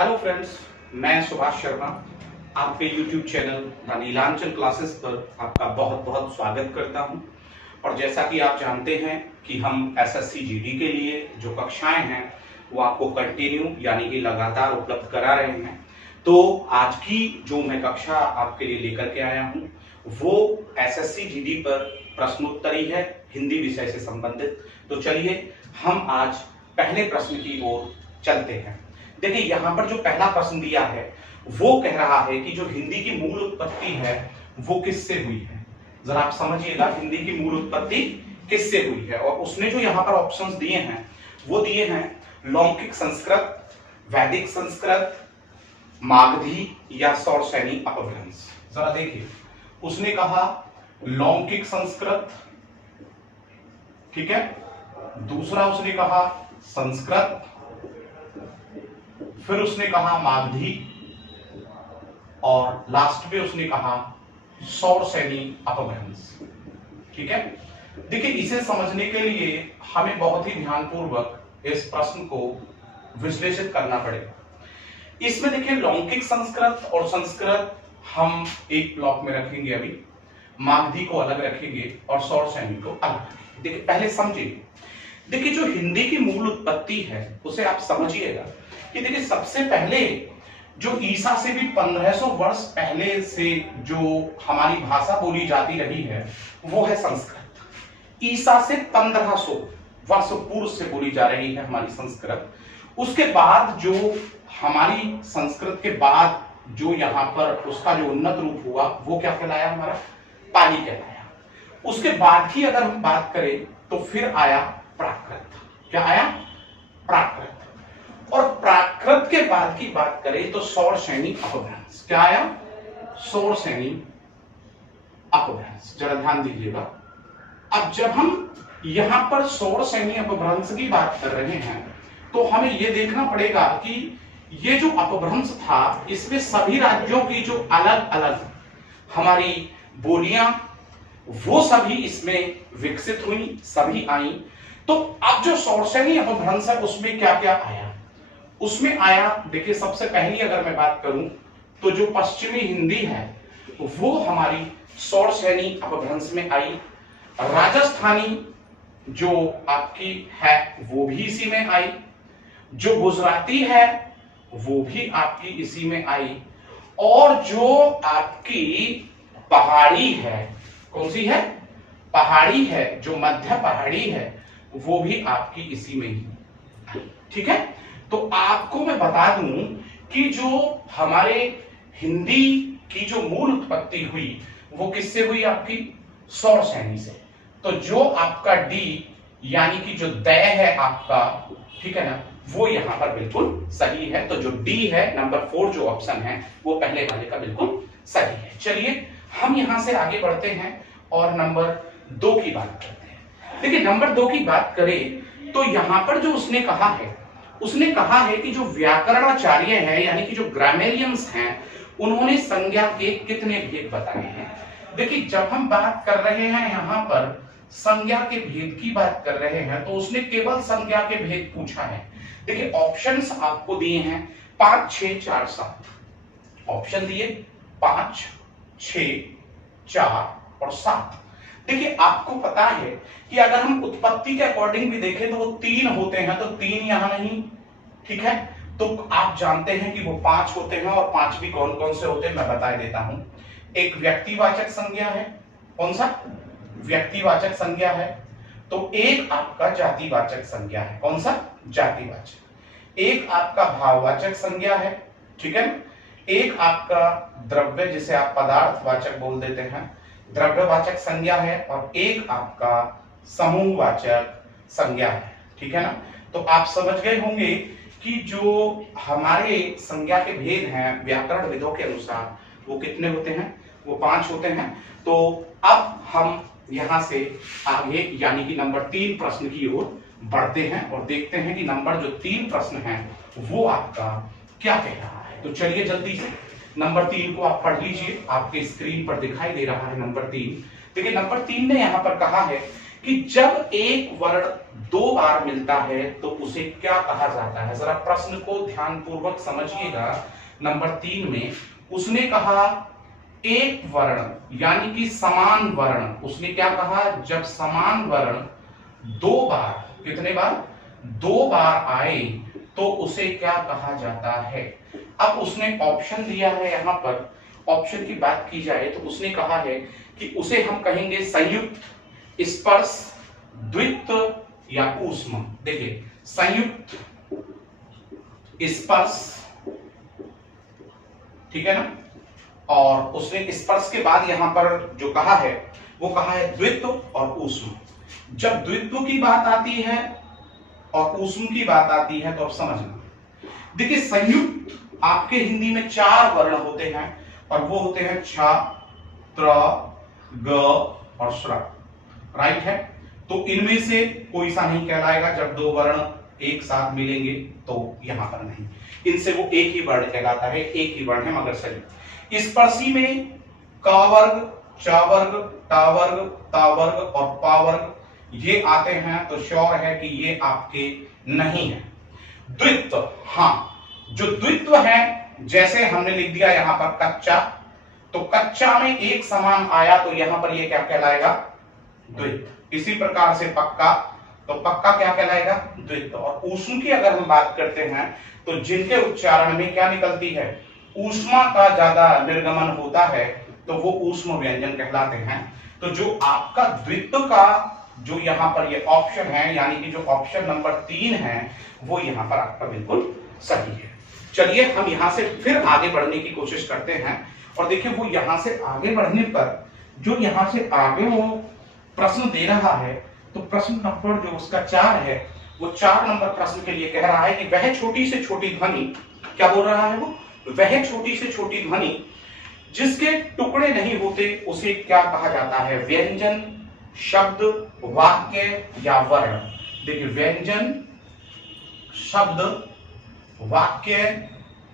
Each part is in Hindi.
हेलो फ्रेंड्स, मैं सुभाष शर्मा आपके YouTube channel the Neelanchal classes पर आपका बहुत बहुत स्वागत करता हूं। और जैसा कि आप जानते हैं कि हम SSC GD के लिए जो कक्षाएं हैं वो आपको कंटिन्यू यानी कि लगातार उपलब्ध करा रहे हैं। तो आज की जो मैं कक्षा आपके लिए लेकर के आया हूं वो SSC GD पर प्रश्नोत्तरी है, हिंदी विषय से संबंधित। तो चलिए हम आज पहले प्रश्न की ओर चलते हैं। देखिए यहाँ पर जो पहला प्रश्न दिया है वो कह रहा है कि जो हिंदी की मूल उत्पत्ति है वो किससे हुई है। जरा आप समझिएगा, हिंदी की मूल उत्पत्ति किससे हुई है। और उसने जो यहाँ पर ऑप्शंस दिए हैं वो दिए हैं लौकिक संस्कृत, वैदिक संस्कृत, मागधी या सौरसैनी अपभ्रंश। जरा देखिए, उसने कहा लौकिक संस्कृत, ठीक है, दूसरा उसने कहा संस्कृत, फिर उसने कहा मागधी और लास्ट में उसने कहा सौरसैनी अपभ्रंश। ठीक है, देखिए इसे समझने के लिए हमें बहुत ही ध्यानपूर्वक इस प्रश्न को विश्लेषित करना पड़ेगा। इसमें देखिए लौकिक संस्कृत और संस्कृत हम एक ब्लॉक में रखेंगे, अभी मागधी को अलग रखेंगे और सौरसैनी को अलग रखेंगे। देखिए पहले समझिए, देखिए जो हिंदी की मूल उत्पत्ति है उसे आप समझिएगा कि देखिए सबसे पहले जो ईसा से भी 1500 वर्ष पहले से जो हमारी भाषा बोली जाती रही है वो है संस्कृत। ईसा से 1500 वर्ष पूर्व से बोली जा रही है हमारी संस्कृत। उसके बाद जो हमारी संस्कृत के बाद जो यहाँ पर उसका जो उन्नत रूप हुआ वो क्या कहलाया, हमारा पाली कहलाया। उसके बाद की अगर हम बात करें तो फिर आया प्राकृत। क्या आया? प्राकृत। और प्राकृत के बाद की बात करें तो सौरसैनी अपभ्रंश। क्या आया? सौरसैनी अपभ्रंश। जरा ध्यान दीजिएगा, अब जब हम यहां पर सौरसैनी अपभ्रंश की बात कर रहे हैं तो हमें यह देखना पड़ेगा कि ये जो अपभ्रंश था इसमें सभी राज्यों की जो अलग अलग हमारी बोलियां वो सभी इसमें विकसित हुई, सभी आई। तो अब जो सौरसैनी अपभ्रंश है उसमें क्या क्या आया? उसमें आया, देखिए सबसे पहली अगर मैं बात करूं तो जो पश्चिमी हिंदी है वो हमारी सौरसैनी अपभ्रंश में आई। राजस्थानी जो आपकी है वो भी इसी में आई। जो गुजराती है वो भी आपकी इसी में आई। और जो आपकी पहाड़ी है, कौन सी है? पहाड़ी है, जो मध्य पहाड़ी है वो भी आपकी इसी में ही। ठीक है, तो आपको मैं बता दूं कि जो हमारे हिंदी की जो मूल उत्पत्ति हुई वो किससे हुई? आपकी सौरसैनी से। तो जो आपका डी यानी कि जो दय है आपका, ठीक है ना, वो यहां पर बिल्कुल सही है। तो जो डी है, नंबर 4 जो ऑप्शन है वो पहले वाले का बिल्कुल सही है। चलिए हम यहां से आगे बढ़ते हैं और नंबर 2 की बात करते हैं। देखिए नंबर 2 की बात करें तो यहां पर जो उसने कहा है कि जो व्याकरणाचार्य है यानी कि जो ग्रामेरियंस हैं उन्होंने संज्ञा के कितने भेद बताए हैं। देखिए जब हम बात कर रहे हैं यहां पर संज्ञा के भेद की बात कर रहे हैं तो उसने केवल संज्ञा के भेद पूछा है। देखिए ऑप्शंस आपको दिए हैं 5, 6, 4, 7। ऑप्शन दिए 5, 6, 4 और 7। देखिए आपको पता है कि अगर हम उत्पत्ति के अकॉर्डिंग भी देखें तो वो 3 होते हैं, तो 3 यहां नहीं, ठीक है। तो आप जानते हैं कि वो 5 होते हैं और 5 भी कौन कौन से होते हैं मैं बता देता हूं। एक व्यक्तिवाचक संज्ञा है, कौन सा? व्यक्तिवाचक संज्ञा है। तो एक आपका जातिवाचक संज्ञा है, कौन सा? जातिवाचक। एक आपका भाववाचक संज्ञा है, ठीक है। एक आपका द्रव्य जिसे आप पदार्थवाचक बोल देते हैं, द्रव्यवाचक संज्ञा है। और एक आपका समूहवाचक संज्ञा है, ठीक है ना। तो आप समझ गए होंगे कि जो हमारे संज्ञा के भेद हैं व्याकरण विदों के अनुसार वो कितने होते हैं? वो 5 होते हैं। तो अब हम यहां से आगे यानी कि नंबर 3 प्रश्न की ओर बढ़ते हैं और देखते हैं कि नंबर जो 3 प्रश्न है वो आपका क्या कह रहा है। तो चलिए जल्दी से नंबर 3 को आप पढ़ लीजिए, आपके स्क्रीन पर दिखाई दे रहा है नंबर 3। देखिए नंबर 3 ने यहां पर कहा है कि जब एक वर्ण दो बार मिलता है तो उसे क्या कहा जाता है। जरा प्रश्न को ध्यानपूर्वक समझिएगा। नंबर 3 में उसने कहा एक वर्ण यानी कि समान वर्ण, उसने क्या कहा, जब समान वर्ण दो बार, कितने बार, दो बार आए तो उसे क्या कहा जाता है। अब उसने ऑप्शन दिया है, यहां पर ऑप्शन की बात की जाए तो उसने कहा है कि उसे हम कहेंगे संयुक्त, स्पर्श, द्वित्व या ऊष्म। देखिए संयुक्त, स्पर्श, ठीक है ना, और उसने स्पर्श के बाद यहां पर जो कहा है वो कहा है द्वित्व और ऊष्म। जब द्वित्व की बात आती है और ऊष्म की बात आती है तो अब समझना। देखिए संयुक्त आपके हिंदी में 4 वर्ण होते हैं और वो होते हैं छ, त्र, ग और श्र, राइट है। तो इनमें से कोई सा नहीं कहलाएगा जब दो वर्ण एक साथ मिलेंगे, तो यहां पर नहीं, इनसे वो एक ही वर्ण कहलाता है, एक ही वर्ण है मगर सही। स्पर्शी में क वर्ग, च वर्ग, ट वर्ग, त वर्ग और प वर्ग ये आते हैं, तो श्योर है कि ये आपके नहीं है। द्वित्व, हाँ जो द्वित्व है, जैसे हमने लिख दिया यहां पर कच्चा, तो कच्चा में एक समान आया तो यहां पर ये क्या कहलाएगा, द्वित्व। इसी प्रकार से पक्का, तो पक्का क्या कहलाएगा, द्वित्व। और ऊष्म की अगर हम बात करते हैं तो जिनके उच्चारण में क्या निकलती है, ऊष्मा का ज्यादा निर्गमन होता है तो वो ऊष्म व्यंजन कहलाते हैं। तो जो आपका द्वित्व का जो यहां पर ये ऑप्शन है, यानी कि जो ऑप्शन नंबर 3 है, वो यहां पर आपका बिल्कुल सही है। चलिए हम यहां से फिर आगे बढ़ने की कोशिश करते हैं और देखिए वो यहां से आगे बढ़ने पर जो यहां से आगे वो प्रश्न दे रहा है, तो प्रश्न नंबर जो उसका 4 है, वो 4 नंबर प्रश्न के लिए कह रहा है कि वह छोटी से छोटी ध्वनि, क्या बोल रहा है वो, वह छोटी से छोटी ध्वनि जिसके टुकड़े नहीं होते उसे क्या कहा जाता है, व्यंजन, शब्द, वाक्य या वर्ण। देखिए व्यंजन, शब्द, वाक्य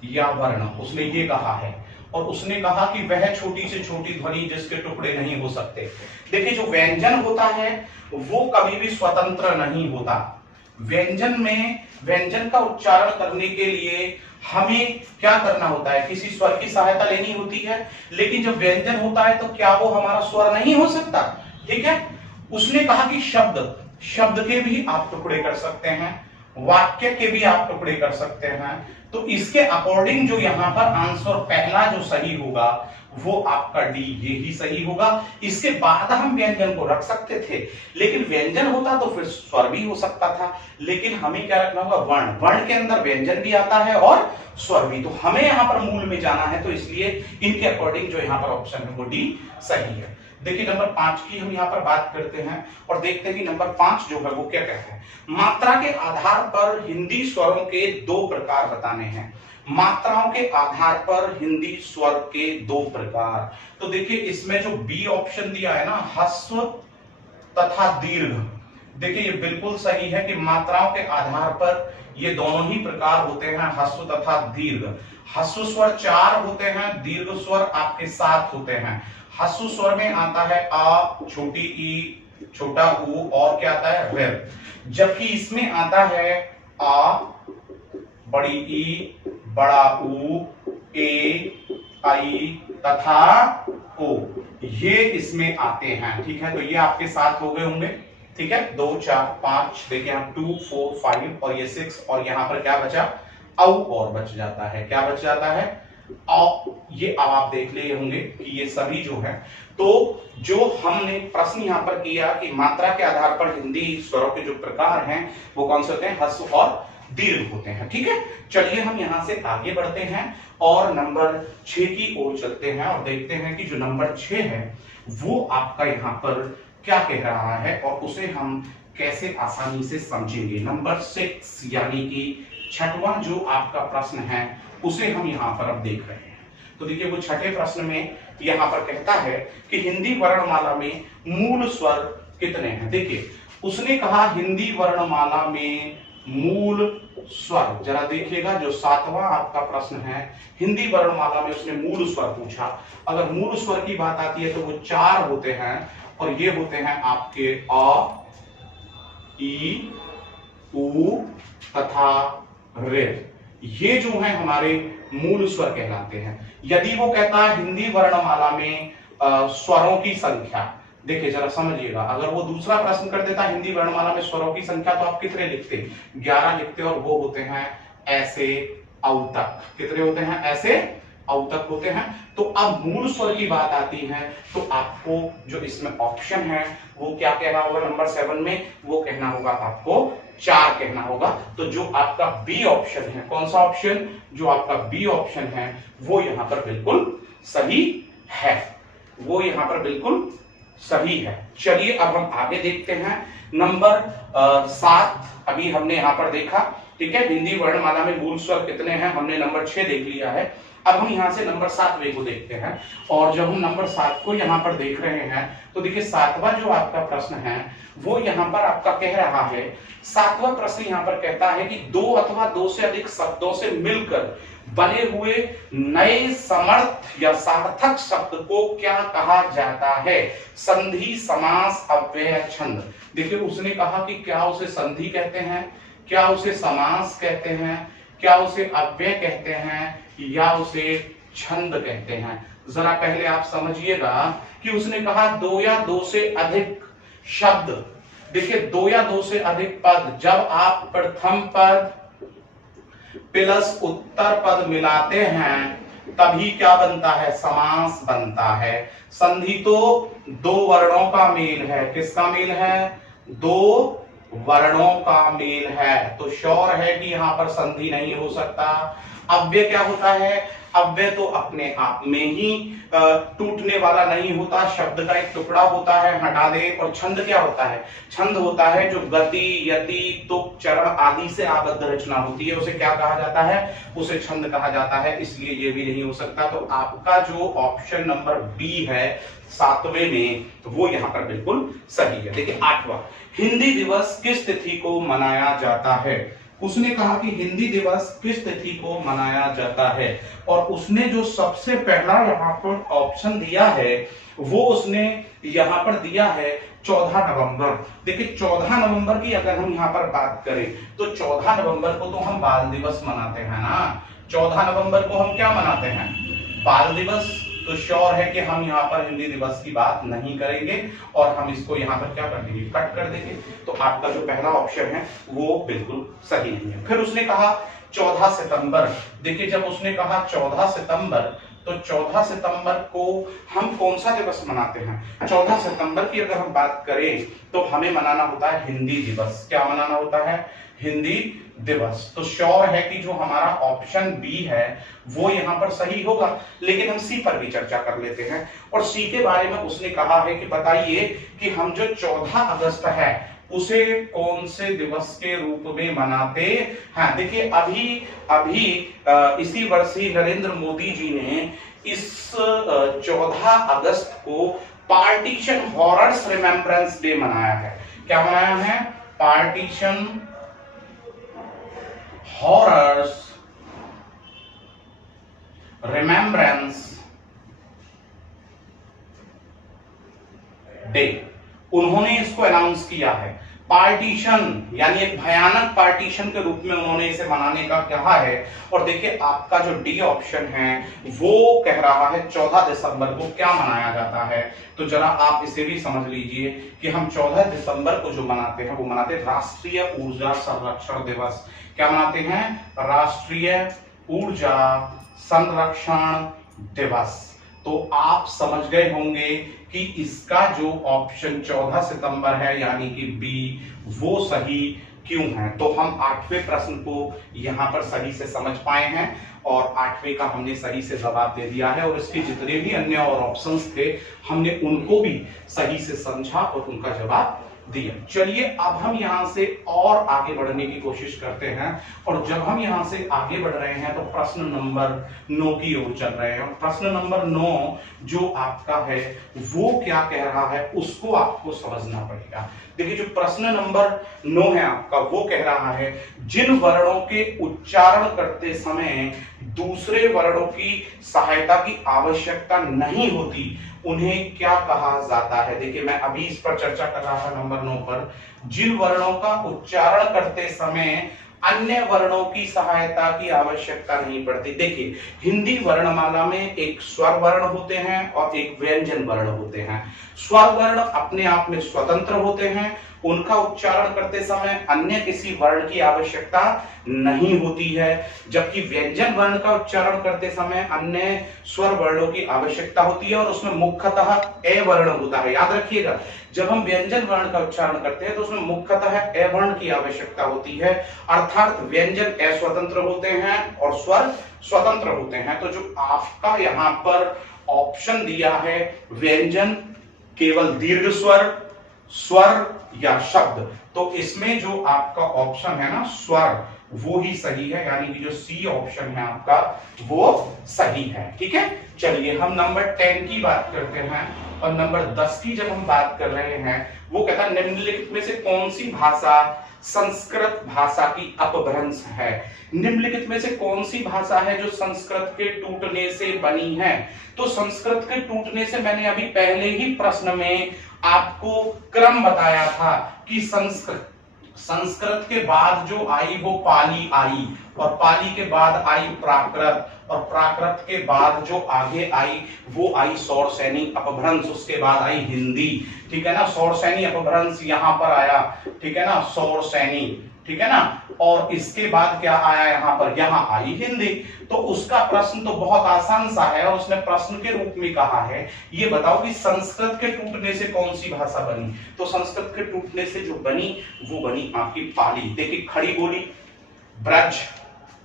या वर्ण उसने ये कहा है। और उसने कहा कि वह छोटी से छोटी ध्वनि जिसके टुकड़े नहीं हो सकते। देखिए जो व्यंजन होता है वो कभी भी स्वतंत्र नहीं होता। व्यंजन में व्यंजन का उच्चारण करने के लिए हमें क्या करना होता है, किसी स्वर की सहायता लेनी होती है। लेकिन जब व्यंजन होता है तो क्या वो हमारा स्वर नहीं हो सकता, ठीक है। उसने कहा कि शब्द के भी आप टुकड़े कर सकते हैं, वाक्य के भी आप टुकड़े कर सकते हैं। तो इसके अकॉर्डिंग जो यहां पर आंसर पहला जो सही होगा वो आपका डी, ये ही सही होगा। इसके बाद हम व्यंजन को रख सकते थे, लेकिन व्यंजन होता तो फिर स्वर भी हो सकता था। लेकिन हमें क्या रखना होगा, वर्ण। वर्ण के अंदर व्यंजन भी आता है और स्वर भी। तो हमें यहां पर मूल में जाना है, तो इसलिए इनके अकॉर्डिंग जो यहां पर ऑप्शन है वो डी सही है। देखिए नंबर 5 की हम यहाँ पर बात करते हैं और देखते हैं कि नंबर 5 जो है वो क्या कहते हैं। मात्रा के आधार पर हिंदी स्वरों के 2 प्रकार बताने हैं। मात्राओं के आधार पर हिंदी स्वर के 2 प्रकार। तो देखिए इसमें जो बी ऑप्शन दिया है ना, ह्रस्व तथा दीर्घ, देखिए ये बिल्कुल सही है कि मात्राओं के आधार पर ये दोनों ही प्रकार होते हैं, ह्रस्व तथा दीर्घ। ह्रस्व स्वर 4 होते हैं, दीर्घ स्वर आपके 7 होते हैं। ह्रस्व स्वर में आता है आ, छोटी ई, छोटा ऊ और क्या आता है, रे। जबकि इसमें आता है आ, बड़ी ई, बड़ा ऊ, ए, आई तथा ओ, ये इसमें आते हैं, ठीक है। तो ये आपके साथ हो गए होंगे, ठीक है। 2 4 5, देखिए यहाँ 2 4 5 और ये 6, और यहाँ पर क्या बचा, औ और बच जाता है। क्या बच जाता है, ये अब आप देख ले होंगे कि ये सभी जो है, तो जो हमने प्रश्न यहां पर किया कि मात्रा के आधार पर हिंदी स्वरों के जो प्रकार हैं वो कौन से होते हैं, ह्रस्व और दीर्घ होते हैं, ठीक है। चलिए हम यहां से आगे बढ़ते हैं और नंबर 6 की ओर चलते हैं और देखते हैं कि जो नंबर 6 है वो आपका यहां पर क्या कह रहा है और उसे हम कैसे आसानी से समझेंगे। नंबर 6 यानी कि 6वां जो आपका प्रश्न है उसे हम यहां पर अब देख रहे हैं। तो देखिए वो 6ठे प्रश्न में यहां पर कहता है कि हिंदी वर्णमाला में मूल स्वर कितने हैं। देखिए उसने कहा हिंदी वर्णमाला में मूल स्वर, जरा देखिएगा जो 7वां आपका प्रश्न है, हिंदी वर्णमाला में उसने मूल स्वर पूछा। अगर मूल स्वर की बात आती है तो वो 4 होते हैं और ये होते हैं आपके अ, ई, उ तथा रे। ये जो है हमारे मूल स्वर कहलाते हैं। यदि वो कहता है हिंदी वर्णमाला में स्वरों की संख्या, देखिए जरा समझिएगा, अगर वो दूसरा प्रश्न कर देता हिंदी वर्णमाला में स्वरों की संख्या, तो आप कितने लिखते? 11 लिखते, और वो होते हैं ऐसे अवतक। कितने होते हैं? ऐसे अवतक होते हैं। तो अब मूल स्वर की बात आती है, तो आपको जो इसमें ऑप्शन है वो क्या कहना होगा? नंबर 7 में वो कहना होगा आपको 4 कहना होगा। तो जो आपका बी ऑप्शन है, कौन सा ऑप्शन? जो आपका बी ऑप्शन है वो यहां पर बिल्कुल सही है, वो यहां पर बिल्कुल सही है। चलिए अब हम आगे देखते हैं। नंबर 7 अभी हमने यहां पर देखा, ठीक है। हिंदी वर्णमाला में मूल स्वर कितने हैं हमने नंबर 6 देख लिया है। अब हम यहां से नंबर 7वें को देखते हैं, और जब हम नंबर 7 को यहां पर देख रहे हैं तो देखिए 7वां जो आपका प्रश्न है वो यहां पर आपका कह रहा है, 7वां प्रश्न यहां पर कहता है कि 2 अथवा 2 से अधिक शब्दों से मिलकर बने हुए नए समर्थ या सार्थक शब्द को क्या कहा जाता है? संधि, समास, अव्यय, छंद। देखिए उसने कहा कि क्या उसे संधि कहते हैं, क्या उसे समास कहते हैं, क्या उसे अव्यय कहते हैं, या उसे छंद कहते हैं। जरा पहले आप समझिएगा कि उसने कहा 2 या 2 से अधिक शब्द। देखिए 2 या 2 से अधिक पद, जब आप प्रथम पद प्लस उत्तर पद मिलाते हैं तभी क्या बनता है? समास बनता है। संधि तो 2 वर्णों का मेल है। किसका मेल है? 2 वर्णों का मेल है। तो श्योर है कि यहां पर संधि नहीं हो सकता। अव्यय क्या होता है? अव्यय तो अपने आप में ही टूटने वाला नहीं होता, शब्द का एक टुकड़ा होता है, हटा दे। और छंद क्या होता है? छंद होता है जो गति, यति, तुक, चरण आदि से आबद्ध रचना होती है, उसे क्या कहा जाता है? उसे छंद कहा जाता है। इसलिए ये भी नहीं हो सकता। तो आपका जो ऑप्शन नंबर बी है 7वें में, तो वो यहां पर बिल्कुल सही है। देखिए 8वां, हिंदी दिवस किस तिथि को मनाया जाता है? उसने कहा कि हिंदी दिवस किस तिथि को मनाया जाता है, और उसने जो सबसे पहला यहाँ पर ऑप्शन दिया है वो उसने यहाँ पर दिया है 14 नवंबर। देखिए 14 नवंबर की अगर हम यहाँ पर बात करें तो 14 नवंबर को तो हम बाल दिवस मनाते हैं ना। 14 नवंबर को हम क्या मनाते हैं? बाल दिवस। तो श्योर है कि हम यहाँ पर हिंदी दिवस की बात नहीं करेंगे, और हम इसको यहाँ पर क्या कर देंगे? कट कर देंगे। तो आपका जो पहला ऑप्शन है वो बिल्कुल सही नहीं है। फिर उसने कहा 14 सितंबर। देखिए जब उसने कहा 14 सितंबर, तो 14 सितंबर को हम कौन सा दिवस मनाते हैं? 14 सितंबर की अगर हम बात करें तो हमें मनाना होता है हिंदी दिवस। क्या मनाना होता है? हिंदी दिवस। तो श्योर है कि जो हमारा ऑप्शन बी है वो यहां पर सही होगा। लेकिन हम सी पर भी चर्चा कर लेते हैं, और सी के बारे में उसने कहा है कि बताइए कि हम जो 14 अगस्त है उसे कौन से दिवस के रूप में मनाते हैं। देखिए अभी इसी वर्ष ही नरेंद्र मोदी जी ने इस 14 अगस्त को पार्टीशन हॉरर्स रिमेम्बरेंस डे मनाया है। क्या मनाया है? पार्टीशन हॉरर्स रिमेम्बरेंस डे, उन्होंने इसको अनाउंस किया है। पार्टीशन यानी एक भयानक पार्टीशन के रूप में उन्होंने इसे मनाने का कहा है। और देखिए आपका जो डी ऑप्शन है वो कह रहा है 14 दिसंबर को क्या मनाया जाता है। तो जरा आप इसे भी समझ लीजिए कि हम 14 दिसंबर को जो मनाते हैं वो मनाते हैं राष्ट्रीय ऊर्जा संरक्षण दिवस। क्या मनाते हैं? राष्ट्रीय ऊर्जा संरक्षण दिवस। तो आप समझ गए होंगे कि इसका जो ऑप्शन 14 सितंबर है यानी कि बी वो सही क्यों है। तो हम 8वें प्रश्न को यहां पर सही से समझ पाए हैं, और 8वें का हमने सही से जवाब दे दिया है, और इसके जितने भी अन्य और ऑप्शंस थे हमने उनको भी सही से समझा और उनका जवाब दिया। चलिए अब हम यहां से और आगे बढ़ने की कोशिश करते हैं, और जब हम यहां से आगे बढ़ रहे हैं तो प्रश्न नंबर 9 की ओर चल रहे हैं। और प्रश्न नंबर 9 जो आपका है वो क्या कह रहा है उसको आपको समझना पड़ेगा। देखिए जो प्रश्न नंबर 9 है आपका वो कह रहा है जिन वर्णों के उच्चारण करते समय दूसरे वर्णों की सहायता की आवश्यकता नहीं होती उन्हें क्या कहा जाता है? देखिए मैं अभी इस पर चर्चा कर रहा था नंबर 9 पर, जिन वर्णों का उच्चारण करते समय अन्य वर्णों की सहायता की आवश्यकता नहीं पड़ती। देखिए हिंदी वर्णमाला में एक स्वर वर्ण होते हैं और एक व्यंजन वर्ण होते हैं। स्वर वर्ण अपने आप में स्वतंत्र होते हैं, उनका उच्चारण करते समय अन्य किसी वर्ण की आवश्यकता नहीं होती है, जबकि व्यंजन वर्ण का उच्चारण करते समय अन्य स्वर वर्णों की आवश्यकता होती है और उसमें मुख्यतः ए वर्ण होता है। याद रखिएगा, जब हम व्यंजन वर्ण का उच्चारण करते हैं तो उसमें मुख्यतः ए वर्ण की आवश्यकता होती है, अर्थात व्यंजन अस्वतंत्र होते हैं और स्वर स्वतंत्र होते हैं। तो जो आपका यहाँ पर ऑप्शन दिया है व्यंजन, केवल दीर्घ स्वर, स्वर या शब्द, तो इसमें जो आपका ऑप्शन है ना स्वर, वो ही सही है, यानी कि जो सी ऑप्शन है आपका वो सही है। ठीक है, चलिए हम नंबर 10 की बात करते हैं और नंबर 10 की जब हम बात कर रहे हैं, वो कहता है निम्नलिखित में से कौन सी भाषा संस्कृत भाषा की अपभ्रंश है? निम्नलिखित में से कौन सी भाषा है जो संस्कृत के टूटने से बनी है? तो संस्कृत के टूटने से मैंने अभी पहले ही प्रश्न में आपको क्रम बताया था कि संस्कृत के बाद जो आई वो पाली आई, और पाली के बाद आई प्राकृत, और प्राकृत के बाद जो आगे आई वो आई सौरसैनी अपभ्रंश, उसके बाद आई हिंदी। ठीक है ना, सौरसैनी अपभ्रंश यहां पर आया, ठीक है ना, सौरसैनी, ठीक है ना, और इसके बाद क्या आया यहाँ पर, यहाँ आई हिंदी। तो उसका प्रश्न तो बहुत आसान सा है और उसने प्रश्न के रूप में कहा है ये बताओ कि संस्कृत के टूटने से कौन सी भाषा बनी? तो संस्कृत के टूटने से जो बनी वो बनी आपकी पाली। देखिए खड़ी बोली, ब्रज,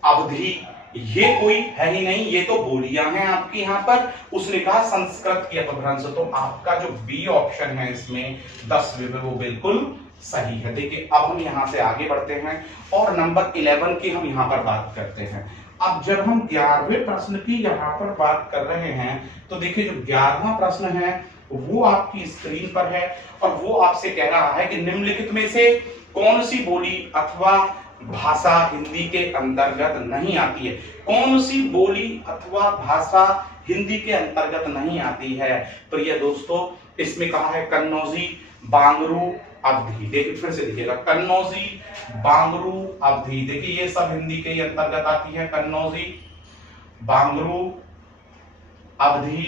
अवधी, ये कोई है ही नहीं, ये तो बोलियां हैं आपकी यहाँ पर। उसने कहा संस्कृत की अपभ्रंश, तो आपका जो बी ऑप्शन है इसमें 10 वो बिल्कुल सही है। देखिए अब हम यहां से आगे बढ़ते हैं और नंबर 11 की हम यहां पर बात करते हैं। अब जब हम 11वें प्रश्न की यहां पर बात कर रहे हैं तो देखिए जो 11वां प्रश्न है वो आपकी स्क्रीन पर है और वो आपसे कह रहा है कि निम्नलिखित में से कौन सी बोली अथवा भाषा हिंदी के अंतर्गत नहीं आती है? कौन सी बोली अथवा भाषा हिंदी के अंतर्गत नहीं आती है? प्रिय दोस्तों इसमें कहा है कन्नौजी, बांगरू, अवधी। देखिए फिर से देखिएगा, कन्नौजी, बांगरू, अवधी, देखिए ये सब हिंदी के ही अंतर्गत आती है, कन्नौजी, बांगरू, अवधी,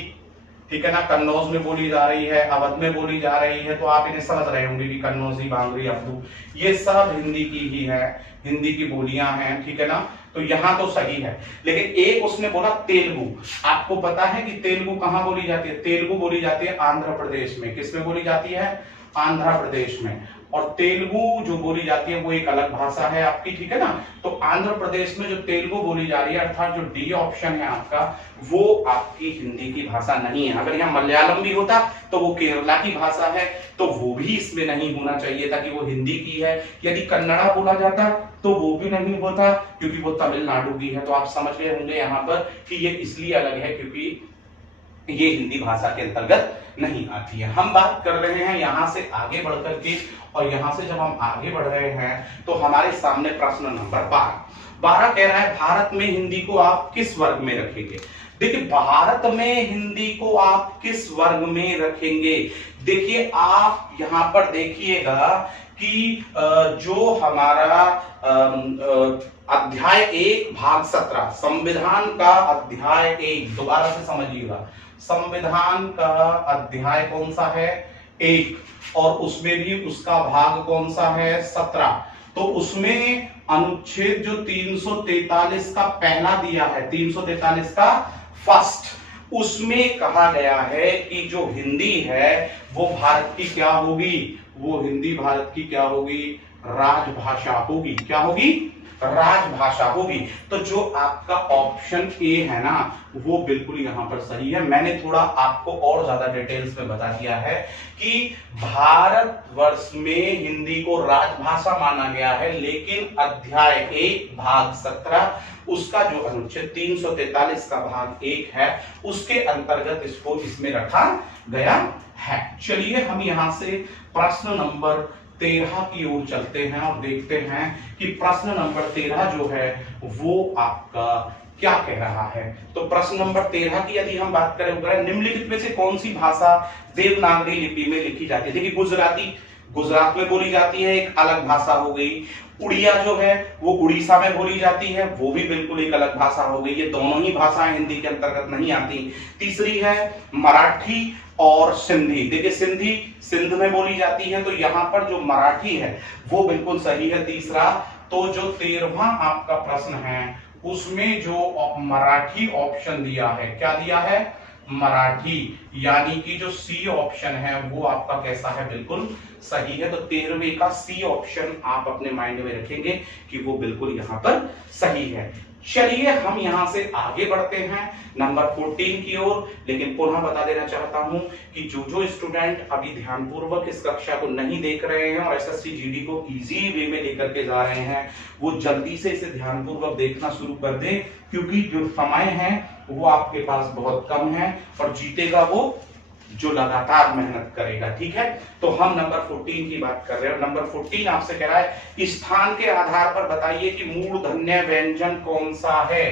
ठीक है ना, कन्नौज में बोली जा रही है, अवध में बोली जा रही है, तो आप इन्हें समझ रहे होंगे कि कन्नौजी, बांगरी, अवधू ये सब हिंदी की ही है, हिंदी की बोलियां हैं, ठीक है ना। तो यहां तो सही है, लेकिन एक उसने बोला तेलुगु। आपको पता है कि तेलुगु कहां बोली जाती है? तेलुगु बोली जाती है आंध्र प्रदेश में। किसमें बोली जाती है? आंध्र प्रदेश में। और तेलुगु जो बोली जाती है वो एक अलग भाषा है आपकी, ठीक है ना। तो आंध्र प्रदेश में जो तेलुगु बोली जा रही है, अर्थात जो डी ऑप्शन है आपका, वो आपकी हिंदी की भाषा नहीं है। अगर यहाँ मलयालम भी होता तो वो केरला की भाषा है, तो वो भी इसमें नहीं होना चाहिए था कि वो हिंदी की है। यदि कन्नड़ा बोला जाता तो वो भी नहीं होता क्योंकि वो तमिलनाडु की है। तो आप समझ गए होंगे यहाँ पर कि ये इसलिए अलग है क्योंकि ये हिंदी भाषा के अंतर्गत नहीं आती है। हम बात कर रहे हैं यहां से आगे बढ़कर के, और यहां से जब हम आगे बढ़ रहे हैं तो हमारे सामने प्रश्न नंबर 12 कह रहा है भारत में हिंदी को आप किस वर्ग में रखेंगे? देखिए भारत में हिंदी को आप किस वर्ग में रखेंगे? देखिए आप यहां पर देखिएगा कि जो हमारा अध्याय 1 भाग 17 संविधान का अध्याय 1, दोबारा से समझिएगा, संविधान का अध्याय कौन सा है? 1, और उसमें भी उसका भाग कौन सा है? 17। तो उसमें अनुच्छेद जो 343 का पहला दिया है, 343 का फर्स्ट, उसमें कहा गया है कि जो हिंदी है वो भारत की क्या होगी? वो हिंदी भारत की क्या होगी? राजभाषा होगी। क्या होगी? राजभाषा होगी। तो जो आपका ऑप्शन ए है ना वो बिल्कुल यहां पर सही है। मैंने थोड़ा आपको और ज्यादा डिटेल्स में बता दिया है कि भारतवर्ष में हिंदी को राजभाषा माना गया है, लेकिन अध्याय 1 भाग 17 उसका जो अनुच्छेद 343 का भाग 1 है उसके अंतर्गत इसको इसमें रखा गया है। चलिए हम यहां से प्रश्न नंबर 13 की ओर चलते हैं और देखते हैं कि प्रश्न नंबर 13 जो है वो आपका क्या कह रहा है। तो प्रश्न नंबर 13 की यदि हम बात करें, निम्नलिखित में से कौन सी भाषा देवनागरी लिपि में लिखी जाती है। देखिए गुजराती गुजरात में बोली जाती है, एक अलग भाषा हो गई। उड़िया जो है वो उड़ीसा में बोली जाती है, वो भी बिल्कुल एक अलग भाषा हो गई। ये दोनों ही भाषाएं हिंदी के अंतर्गत नहीं आती। तीसरी है मराठी और सिंधी। देखिए सिंधी सिंध में बोली जाती है, तो यहाँ पर जो मराठी है वो बिल्कुल सही है तीसरा। तो जो 13वां आपका प्रश्न है उसमें जो मराठी ऑप्शन दिया है, क्या दिया है, मराठी, यानी कि जो सी ऑप्शन है वो आपका कैसा है, बिल्कुल सही है। तो 13वें का सी ऑप्शन आप अपने माइंड में रखेंगे कि वो बिल्कुल यहां पर सही है। चलिए हम यहां से आगे बढ़ते हैं नंबर 14 की ओर। लेकिन पुनः बता देना चाहता हूं कि जो स्टूडेंट अभी ध्यानपूर्वक इस कक्षा को नहीं देख रहे हैं और एसएससी जीडी को इजी वे में लेकर के जा रहे हैं, वो जल्दी से इसे ध्यानपूर्वक देखना शुरू कर दें, क्योंकि जो समय है वो आपके पास बहुत कम है और जीतेगा वो जो लगातार मेहनत करेगा। ठीक है, तो हम नंबर 14 की बात कर रहे हैं। नंबर 14 आपसे कह रहा है स्थान के आधार पर बताइए कि मूर्धन्य व्यंजन कौन सा है।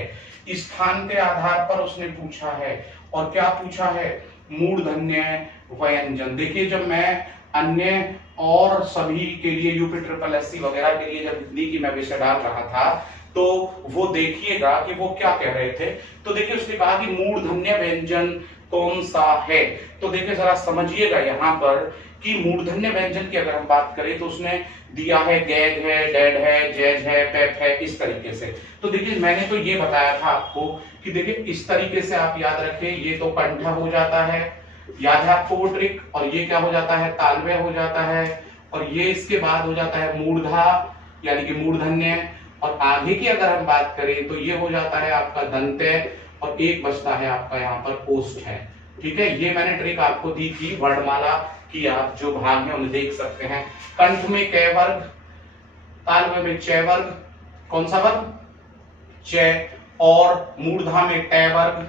स्थान के आधार पर उसने पूछा है, और क्या पूछा है, मूर्धन्य व्यंजन। देखिए जब मैं अन्य और सभी के लिए यूपी ट्रिपल एससी वगैरह के लिए जब हिंदी की मैं विषय डाल रहा था, तो वो देखिएगा कि वो क्या कह रहे थे। तो देखिए उसने कहा कि मूर्धन्य व्यंजन कौन सा है। तो देखिए जरा समझिएगा यहाँ पर कि मूर्धन्य व्यंजन की अगर हम बात करें तो उसने दिया है गैग है, डेड है, जैज है, पेप है, इस तरीके से। तो देखिए मैंने तो ये बताया था आपको कि देखिए इस तरीके से आप याद रखें, ये तो कंठ हो जाता है, याद है आपको वो ट्रिक, और ये क्या हो जाता है, तालव्य हो जाता है, और ये इसके बाद हो जाता है मूर्धा यानी कि मूर्धन्य, और आगे की अगर हम बात करें तो ये हो जाता है आपका दंत्य, और एक बचता है आपका यहाँ पर ओष्ठ है। ठीक है, ये मैंने ट्रिक आपको दी थी वर्णमाला की, आप जो भाग है उन्हें देख सकते हैं। कंठ में क वर्ग, तालव्य में च वर्ग, कौन सा वर्ग, च, और मूर्धा में ट वर्ग,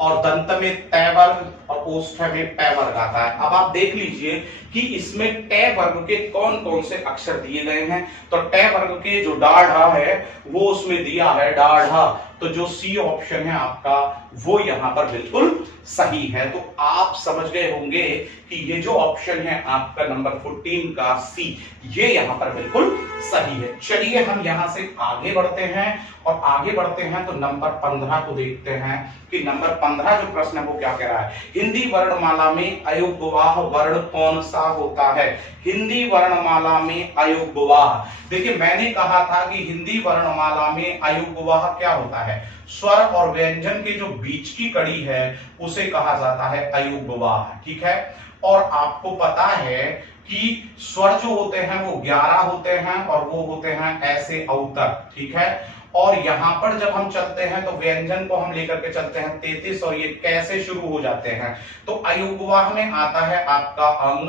और दंत में त वर्ग, और ओष्ठ में प वर्ग आता है। अब आप देख लीजिए कि इसमें ट वर्ग के कौन कौन से अक्षर दिए गए हैं। तो ट वर्ग के जो डाढ़ा है वो उसमें दिया है डाढ़ा, तो जो सी ऑप्शन है आपका वो यहां पर बिल्कुल सही है। तो आप समझ गए होंगे कि ये जो ऑप्शन है आपका नंबर 14 का सी, ये यहां पर बिल्कुल सही है। चलिए हम यहां से आगे बढ़ते हैं, और आगे बढ़ते हैं तो नंबर 15 को देखते हैं कि नंबर 15 जो प्रश्न है वो क्या कह रहा है। हिंदी वर्णमाला में अयोगवाह वर्ण कौन सा होता है। हिंदी वर्णमाला में अयोगवाह, देखिए मैंने कहा था कि हिंदी वर्णमाला में अयोगवाह क्या होता है, स्वर और व्यंजन के जो बीच की कड़ी है उसे कहा जाता है अयोगवाह। ठीक है, और आपको पता है कि स्वर जो होते हैं वो 11 होते हैं, और वो होते हैं ऐसे औ तक। ठीक है, और यहां पर जब हम चलते हैं तो व्यंजन को हम लेकर के चलते हैं 33, और ये कैसे शुरू हो जाते हैं। तो अयोगवाह में आता है आपका अंग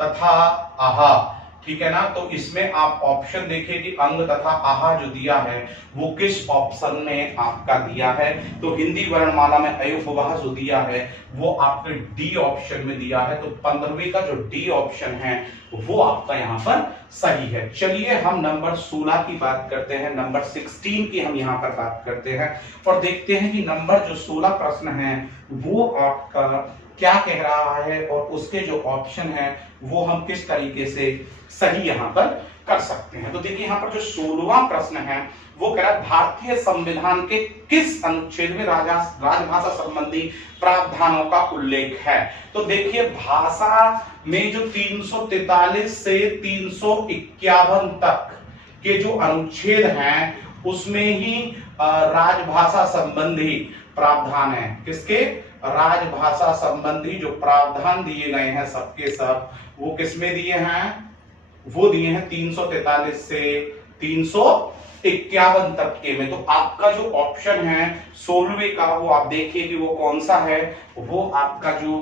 तथा आहा। ठीक है ना, तो इसमें आप ऑप्शन देखिए कि अंग तथा आहा जो दिया है वो किस ऑप्शन में आपका दिया है। तो हिंदी वर्णमाला में अयोगवाह जो दिया है वो आपके डी ऑप्शन में दिया है। तो 15वें का जो डी ऑप्शन है वो आपका यहाँ पर सही है। चलिए हम नंबर 16 की बात करते हैं, नंबर 16 की हम यहाँ पर बात करते हैं, और देखते हैं कि नंबर जो 16 प्रश्न है वो आपका क्या कह रहा है, और उसके जो ऑप्शन है वो हम किस तरीके से सही यहां पर कर सकते हैं। तो देखिए यहां पर जो 16वां प्रश्न है वो कह रहा है भारतीय संविधान के किस अनुच्छेद में राजभाषा संबंधी प्रावधानों का उल्लेख है। तो देखिए भाषा में जो 343 से 351 तक के जो अनुच्छेद हैं उसमें ही राजभाषा संबंधी प्रावधान है। किसके, राजभाषा संबंधी जो प्रावधान दिए गए हैं सबके सब वो किसमें दिए हैं, वो दिए हैं 343 से 351 तक के में। तो आपका जो ऑप्शन है 16वें का वो आप देखिए कि वो कौन सा है, वो आपका जो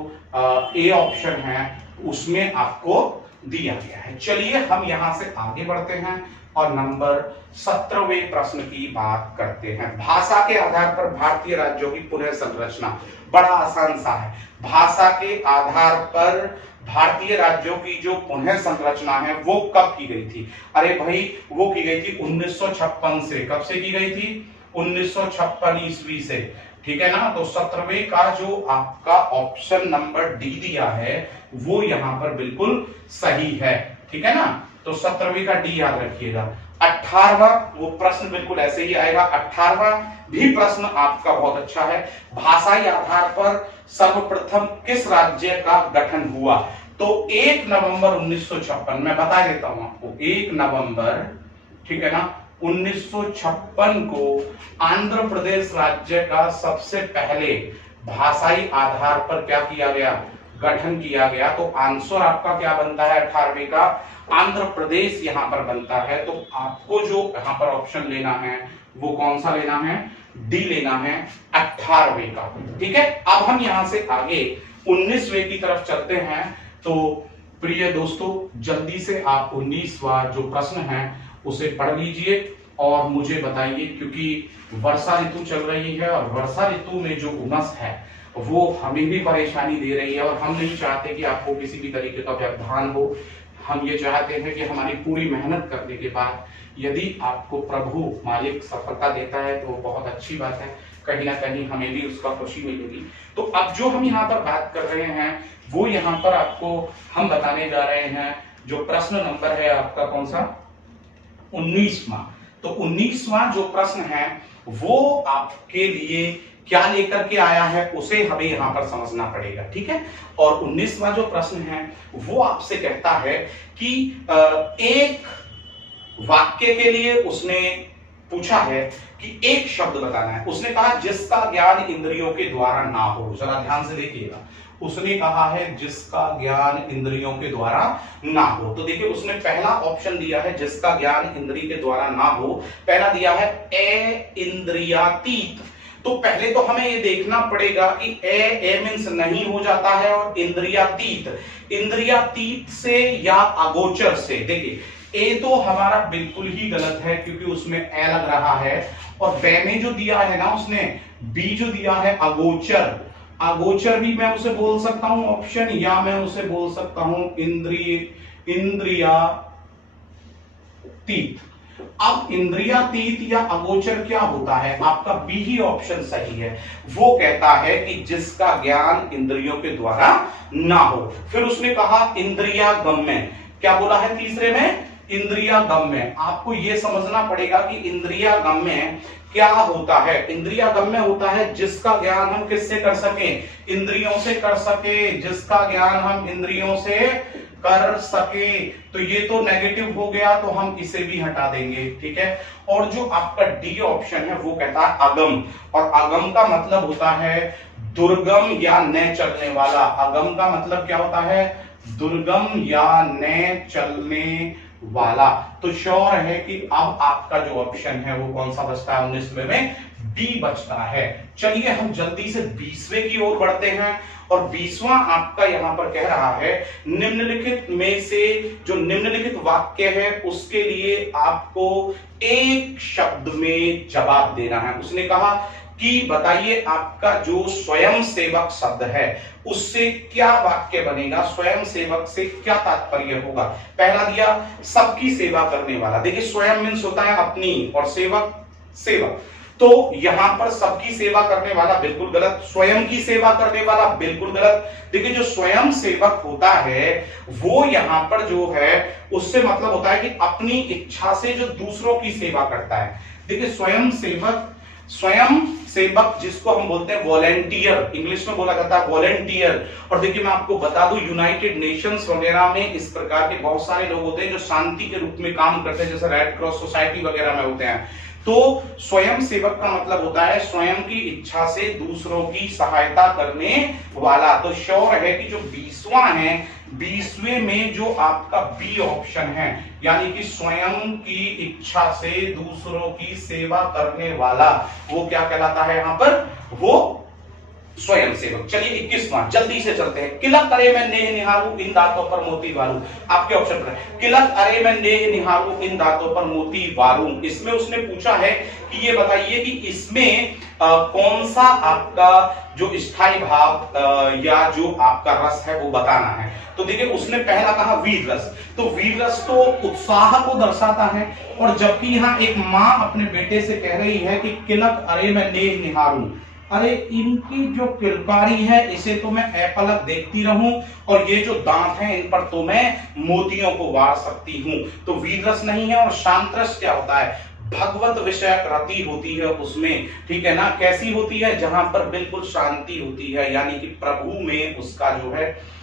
ए ऑप्शन है उसमें आपको दिया गया है। चलिए हम यहां से आगे बढ़ते हैं और नंबर 17वें प्रश्न की बात करते हैं। भाषा के आधार पर भारतीय राज्यों की पुनः संरचना, बड़ा आसान सा है। भाषा के आधार पर भारतीय राज्यों की जो पुनः संरचना है वो कब की गई थी। अरे भाई वो की गई थी 1956 से। कब से की गई थी, 1956 ईस्वी से, ठीक है ना। तो 17वें का जो आपका ऑप्शन नंबर डी दिया है वो यहां पर बिल्कुल सही है, ठीक है ना। तो 17वीं का डी याद रखिएगा। 18वां वो प्रश्न बिल्कुल ऐसे ही आएगा। 18वां भी प्रश्न आपका बहुत अच्छा है। भाषाई आधार पर सर्वप्रथम किस राज्य का गठन हुआ? तो 1 नवंबर 1956, मैं बता देता हूं आपको, 1 नवंबर, ठीक है ना, 1956 को आंध्र प्रदेश राज्य का सबसे पहले भाषाई आधार पर क्या किया गया? गठन किया गया। तो आंसर आपका क्या बनता है 18वें का? आंध्र प्रदेश यहां पर बनता है। तो आपको जो यहां पर ऑप्शन लेना है वो कौन सा लेना है? डी लेना है, 18वें का, ठीक है। अब हम यहां से आगे 19वें की तरफ चलते हैं। तो प्रिय दोस्तों, जल्दी से आप 19वां जो प्रश्न है उसे पढ़ लीजिए और मुझे बताइए, क्योंकि वर्षा ऋतु चल रही है और वर्षा ऋतु में जो उमस है वो हमें भी परेशानी दे रही है और हम नहीं चाहते कि आपको किसी भी तरीके का व्यवधान हो। हम ये चाहते हैं कि हमारी पूरी मेहनत करने के बाद यदि आपको प्रभु मालिक सफलता देता है तो बहुत अच्छी बात है, कहीं ना कहीं हमें भी उसका खुशी मिलेगी। तो अब जो हम यहाँ पर बात कर रहे हैं वो यहाँ पर आपको हम बताने जा रहे हैं। जो प्रश्न नंबर है आपका कौन सा? 19वां। तो 19वां जो प्रश्न है वो आपके लिए क्या लेकर के आया है उसे हमें यहां पर समझना पड़ेगा, ठीक है। और 19वां जो प्रश्न है वो आपसे कहता है कि एक वाक्य के लिए उसने पूछा है कि एक शब्द बताना है। उसने कहा जिसका ज्ञान इंद्रियों के द्वारा ना हो। जरा ध्यान से देखिएगा, उसने कहा है जिसका ज्ञान इंद्रियों के द्वारा ना हो। तो देखिए उसने पहला ऑप्शन दिया है जिसका ज्ञान इंद्रिय के द्वारा ना हो, पहला दिया है ए इंद्रियातीत। तो पहले तो हमें ये देखना पड़ेगा कि ए मींस नहीं हो जाता है और इंद्रियातीत से या अगोचर से। देखिए ए तो हमारा बिल्कुल ही गलत है क्योंकि उसमें ए लग रहा है, और बे में जो दिया है ना उसने बी जो दिया है अगोचर, अगोचर भी मैं उसे बोल सकता हूं ऑप्शन, या मैं उसे बोल सकता हूं इंद्रियातीत। अब इंद्रियातीत या अगोचर क्या होता है? आपका बी ही ऑप्शन सही है। वो कहता है कि जिसका ज्ञान इंद्रियों के द्वारा ना हो। फिर उसने कहा इंद्रियागम्य। क्या बोला है तीसरे में? इंद्रियागम्य। आपको यह समझना पड़ेगा कि इंद्रियागम्य क्या होता है। इंद्रियागम्य होता है जिसका ज्ञान हम किससे कर सके? इंद्रियों से कर सके। जिसका ज्ञान हम इंद्रियों से कर सके। तो ये तो नेगेटिव हो गया, तो हम इसे भी हटा देंगे, ठीक है। और जो आपका डी ऑप्शन है वो कहता है अगम, और अगम का मतलब होता है दुर्गम या न चलने वाला। अगम का मतलब क्या होता है? दुर्गम या न चलने वाला। तो श्योर है कि अब आपका जो ऑप्शन है वो कौन सा बचता है? 19वें में डी बचता है। चलिए हम जल्दी से 20वें की ओर बढ़ते हैं। और 20वां आपका यहां पर कह रहा है निम्नलिखित में से जो निम्नलिखित वाक्य है उसके लिए आपको एक शब्द में जवाब देना है। उसने कहा कि बताइए आपका जो स्वयं सेवक शब्द है उससे क्या वाक्य बनेगा? स्वयं सेवक से क्या तात्पर्य होगा? पहला दिया सबकी सेवा करने वाला। देखिए स्वयं मीन्स होता है अपनी और सेवक सेवक, तो यहां पर सबकी सेवा करने वाला बिल्कुल गलत, स्वयं की सेवा करने वाला बिल्कुल गलत। देखिए जो स्वयं सेवक होता है वो यहां पर जो है उससे मतलब होता है कि अपनी इच्छा से जो दूसरों की सेवा करता है। देखिए स्वयं सेवक जिसको हम बोलते हैं वॉलेंटियर, इंग्लिश में बोला जाता है वॉलेंटियर। और देखिए मैं आपको बता दूं यूनाइटेड नेशंस वगैरह में इस प्रकार के बहुत सारे लोग होते हैं जो शांति के रूप में काम करते हैं, जैसे रेड क्रॉस सोसाइटी वगैरह में होते हैं। तो स्वयं सेवक का मतलब होता है स्वयं की इच्छा से दूसरों की सहायता करने वाला। तो श्योर है कि जो 20वां है 20वें में जो आपका बी ऑप्शन है यानी कि स्वयं की इच्छा से दूसरों की सेवा करने वाला, वो क्या कहलाता है यहां पर? वो स्वयं सेवक। चलिए 21वां जल्दी से चलते हैं। किलक अरे मैं नेह निहारू इन दांतों पर मोती वारू। आपके ऑप्शन पर किलक अरे मैं नेह निहारू इन दांतों पर मोती वारू। इसमें उसने पूछा है कि ये बताइए कि इसमें कौन सा आपका जो स्थायी भाव या जो आपका रस है वो बताना है। तो देखिए उसने पहला कहा वीर रस, तो वीर रस तो उत्साह को दर्शाता है, और जबकि यहाँ एक माँ अपने बेटे से कह रही है कि किलक अरे मैं नेह निहारूं, अरे इनकी जो किलकारी है इसे तो मैं अपलक देखती रहूं, और ये जो दांत हैं इन पर तो मैं मोतियों को वार सकती हूं। तो वीर रस नहीं है। और शांत रस क्या होता है, भगवत विषय रति होती है उसमें, ठीक है ना। कैसी होती है, जहां पर बिल्कुल शांति होती है, यानी कि प्रभु में उसका जो है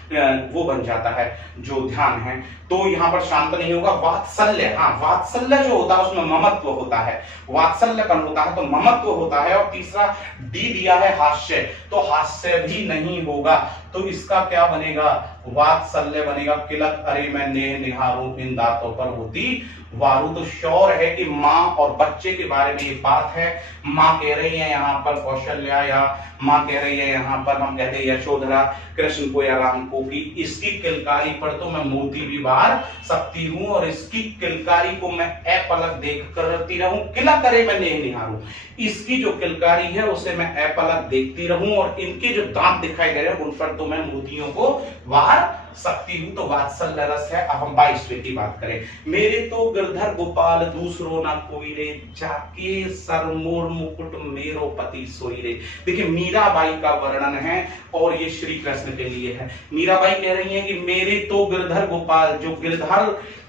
वो बन जाता है जो ध्यान है। तो यहां पर शांत नहीं होगा। वात्सल्य, हाँ वात्सल्य जो होता है उसमें ममत्व होता है, वात्सल्यपन होता है, तो ममत्व होता है। और तीसरा डी दिया है हास्य, तो हास्य भी नहीं होगा। तो इसका क्या बनेगा, वात्सल्य बनेगा। किलक अरे मैं नेह निहारूं, इन दांतों पर होती वारू। तो श्योर है कि माँ और बच्चे के बारे में ये बात है। माँ कह रही है यहाँ पर कौशल्या, या माँ कह रही है यहाँ पर हम कहते हैं यशोधरा कृष्ण को या राम को, कि इसकी किलकारी पर तो मैं मोती भी वार सकती हूँ, और इसकी किलकारी को मैं अपलक देख करती रहूं। किलक अरे मैं नेह निहारूं, इसकी जो किलकारी है उसे मैं अपलक देखती रहूं, और इनके जो दांत दिखाई दे रहे हैं उन पर तो मैं मोतियों को वार सकती हूं। तो वात्सल्य रस है। अब हम 22वें की बात करें। मेरे तो गिरधर गोपाल दूसरो ना कोई रे, जाके सरमोर मुकुट मेरो पति सोई रे। देखिए मीराबाई का वर्णन है और ये श्री कृष्ण के लिए है। मीराबाई कह रही हैं कि मेरे तो गिरधर गोपाल, जो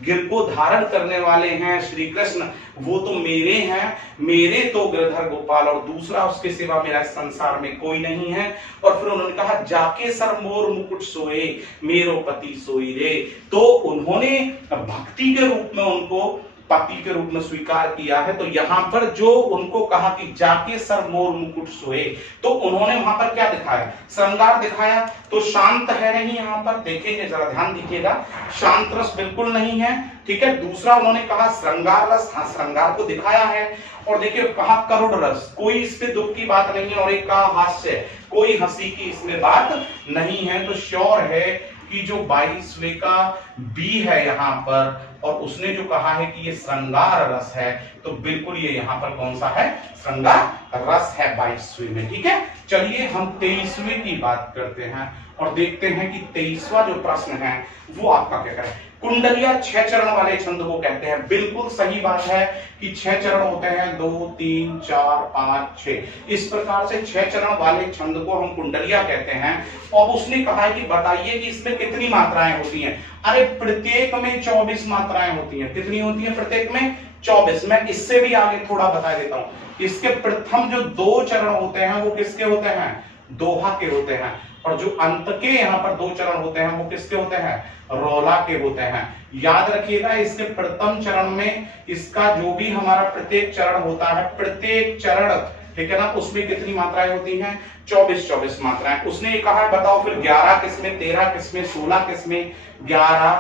गिर को धारण करने वाले हैं श्री कृष्ण, वो तो मेरे हैं, मेरे तो गिरधर गोपाल, और दूसरा उसके सिवा मेरा संसार में कोई नहीं है। और फिर उन्होंने कहा जाके सर मोर मुकुट सोए मेरो पति सोई रे। तो उन्होंने भक्ति के रूप में उनको पति के रूप में स्वीकार किया है। तो यहां पर जो उनको कहा कि जाके सर मोर मुकुट सोए, तो उन्होंने वहां पर क्या दिखाया, श्रृंगार दिखाया। तो शांत है नहीं, यहां पर देखेंगे जरा ध्यान दीजिएगा, शांत रस बिल्कुल नहीं है, ठीक है। दूसरा उन्होंने कहा श्रृंगार रस, हाँ श्रृंगार को दिखाया है। और देखिए कहा करुण रस, कोई इसमें दुख की बात नहीं है। और एक कहा हास्य, कोई हंसी की इसमें बात नहीं है। तो श्योर है कि जो 22वें का बी है यहाँ पर, और उसने जो कहा है कि ये श्रृंगार रस है, तो बिल्कुल ये यहाँ पर कौन सा है, श्रृंगार रस है 22वें में, ठीक है। चलिए हम 23वें की बात करते हैं और देखते हैं कि 23वां जो प्रश्न है वो आपका क्या कह रहा है। कुंडलिया 6 चरण वाले छंद को कहते हैं। बिल्कुल सही बात है कि 6 चरण होते हैं, 2 3 4 5 6, इस प्रकार से 6 चरण वाले छंद को हम कुंडलिया कहते हैं। और उसने कहा है कि बताइए कि इसमें कितनी मात्राएं होती हैं। अरे प्रत्येक में 24 मात्राएं होती हैं। कितनी होती है प्रत्येक में, 24। मैं इससे भी आगे थोड़ा बता देता हूं। इसके प्रथम जो 2 चरण होते हैं वो किसके होते हैं, दोहा के होते हैं। और जो अंत के यहाँ पर 2 चरण होते हैं वो किसके होते हैं, रोला के होते हैं। याद रखिएगा इसके प्रथम चरण में इसका जो भी हमारा प्रत्येक चरण होता है, प्रत्येक चरण, ठीक है ना, उसमें कितनी मात्राएं होती हैं, 24 मात्राएं। उसने ये कहा है बताओ फिर 11 किसमें, 13 किसमें, 16 किसमें, 11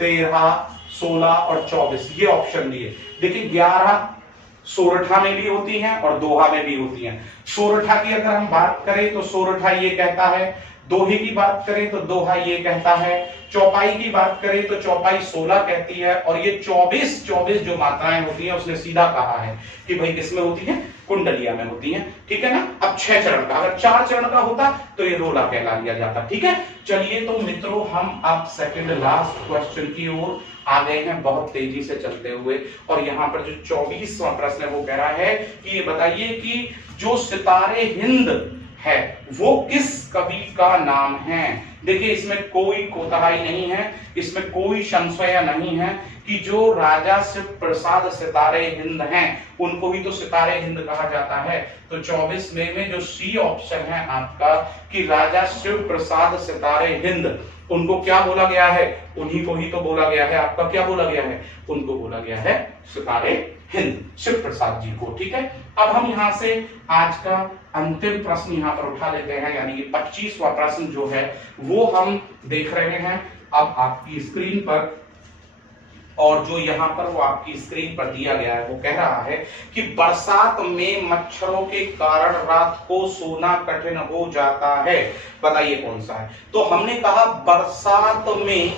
13 16 और 24, ये ऑप्शन दिए। देखिए 11 सोरठा में भी होती हैं और दोहा में भी होती हैं। सोरठा की अगर हम बात करें तो सोरठा ये कहता है, दोहे की बात करें तो दोहा ये कहता है, चौपाई की बात करें तो चौपाई 16 कहती है, और ये 24 जो मात्राएं होती हैं उसने सीधा कहा है कि भाई किसमें होती है, कुंडलिया में होती हैं, ठीक है ना। अब 6 चरण का, अगर 4 चरण का होता तो ये रोला कहला दिया जाता, ठीक है। चलिए तो मित्रों हम अब सेकंड लास्ट क्वेश्चन की ओर आ गए हैं बहुत तेजी से चलते हुए। और यहाँ पर जो 24वां प्रश्न है वो कह रहा है कि ये बताइए कि जो सितारे हिंद है वो किस कवि का नाम है। देखिए इसमें कोई कोताही नहीं है, इसमें कोई संशय नहीं है कि जो राजा शिव प्रसाद सितारे हिंद हैं उनको भी तो सितारे हिंद कहा जाता है। तो 24 में जो सी ऑप्शन है आपका कि राजा शिव प्रसाद सितारे हिंद, उनको क्या बोला गया है, उन्हीं को ही तो बोला गया है। आपका क्या बोला गया है, उनको बोला गया है सितारे हिंद, शिव प्रसाद जी को, ठीक है। अब हम यहां से आज का अंतिम प्रश्न यहां पर उठा लेते हैं, यानी कि 25वां प्रश्न जो है वो हम देख रहे हैं अब आपकी स्क्रीन पर। और जो यहाँ पर वो आपकी स्क्रीन पर दिया गया है वो कह रहा है कि बरसात में मच्छरों के कारण रात को सोना कठिन हो जाता है, बताइए कौन सा है। तो हमने कहा बरसात में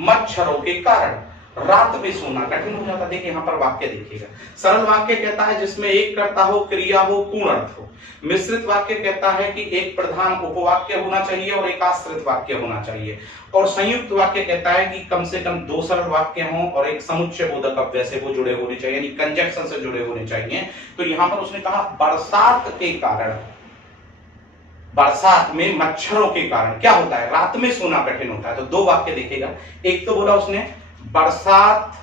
मच्छरों के कारण, रात में सोना कठिन हो जाता है। देखिए यहाँ पर वाक्य देखिएगा, सरल वाक्य कहता है जिसमें एक कर्ता हो, क्रिया हो, पूर्ण अर्थ हो। मिश्रित वाक्य कहता है कि एक प्रधान उपवाक्य होना चाहिए और एक आश्रित वाक्य होना चाहिए। और संयुक्त वाक्य कहता है कि कम से कम 2 सरल वाक्य हों और एक समुच्चय बोधक अव्यय से वो जुड़े होने चाहिए, यानी कंजक्शन से जुड़े होने चाहिए। तो यहाँ पर उसने कहा बरसात के कारण, बरसात में मच्छरों के कारण क्या होता है, रात में सोना कठिन होता है। तो 2 वाक्य देखेगा, एक तो बोला उसने बरसात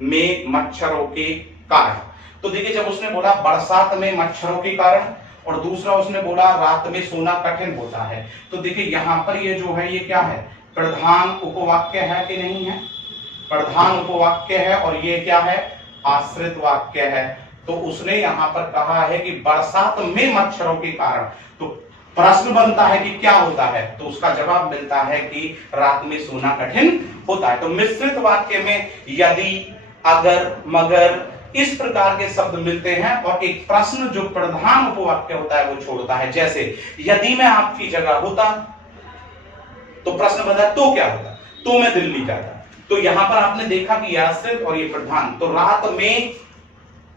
में मच्छरों के कारण। तो देखिए जब उसने बोला बरसात में मच्छरों के कारण और दूसरा उसने बोला रात में सोना कठिन होता है, तो देखिए यहां पर ये जो है ये क्या है, प्रधान उपवाक्य है कि नहीं है, प्रधान उपवाक्य है और ये क्या है, आश्रित वाक्य है। तो उसने यहां पर कहा है कि बरसात में मच्छरों के कारण। तो प्रश्न बनता है कि क्या होता है, तो उसका जवाब मिलता है कि रात में सोना कठिन होता है। तो मिश्रित वाक्य में यदि, अगर, मगर इस प्रकार के शब्द मिलते हैं और एक प्रश्न जो प्रधान उपवाक्य होता है वो छोड़ता है। जैसे यदि मैं आपकी जगह होता, तो प्रश्न बनता तो क्या होता, तो मैं दिल्ली जाता। तो यहां पर आपने देखा कि आश्रित और ये प्रधान। तो रात में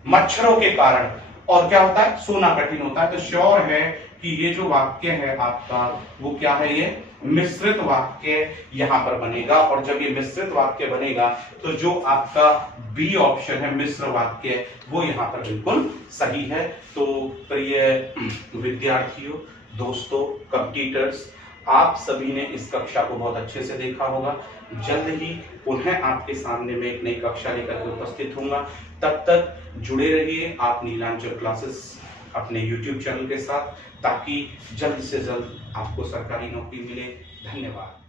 मच्छरों के कारण और क्या होता है, सोना कठिन होता है। तो श्योर है कि ये जो वाक्य है आपका वो क्या है, ये मिश्रित वाक्य यहां पर बनेगा। और जब ये मिश्रित वाक्य बनेगा तो जो आपका बी ऑप्शन है मिश्र वाक्य, वो यहां पर बिल्कुल सही है। तो प्रिय विद्यार्थियों, दोस्तों, कंप्यूटर्स, आप सभी ने इस कक्षा को बहुत अच्छे से देखा होगा। जल्द ही पुनः आपके सामने में एक नई कक्षा लेकर के उपस्थित होऊंगा। तब तक जुड़े रहिए आप नीलांचल क्लासेस अपने YouTube चैनल के साथ, ताकि जल्द से जल्द आपको सरकारी नौकरी मिले। धन्यवाद।